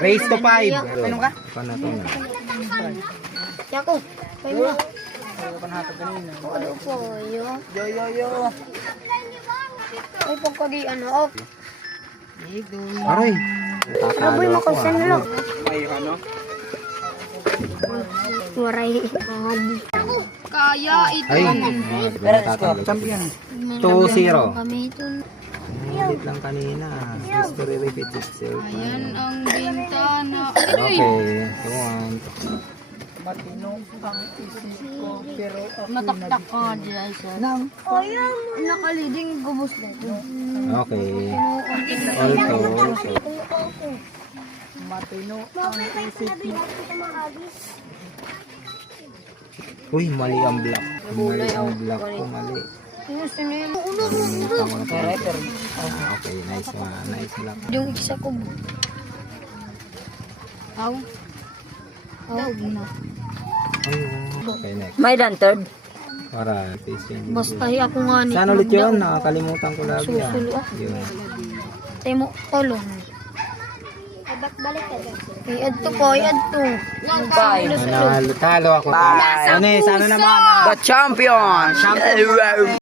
Race to 5. Ano ka? Paano to na? Yako. Kayo mo. Ano ka nahatag kanina? Ano po yun? Yo. Ay, pagkadi ano. Aray. Raboy Tatalo ako makalsan na lang. May ano? Waray. Kaya ito. Ay. Tatalo. Champion. 2-0. Kami ito. Ulit lang kanina. History repeats itself. Yan ang bintana. Okay. 2-1. Matino ang isip ko pero ako Mataktak ka dyan sa nang nakaliding gubos na ito. Okay. All to. matino ang isip ko. Uy, mali ang block. Mali ang block ko. Mali. Nakalimutan ko na pala. Okay, nice one. Nice block. Yung isa ko. Aw. Aw, na. Okay, next. May third. Para facing. Basta ako nga ni. Saan ulit yun? Nakakalimutan ko lagi. Susulo ah. Yun. Tayo mo, tolong. Ay, adto po, ay adto. Talo ako. Ano eh, sana naman. The champion.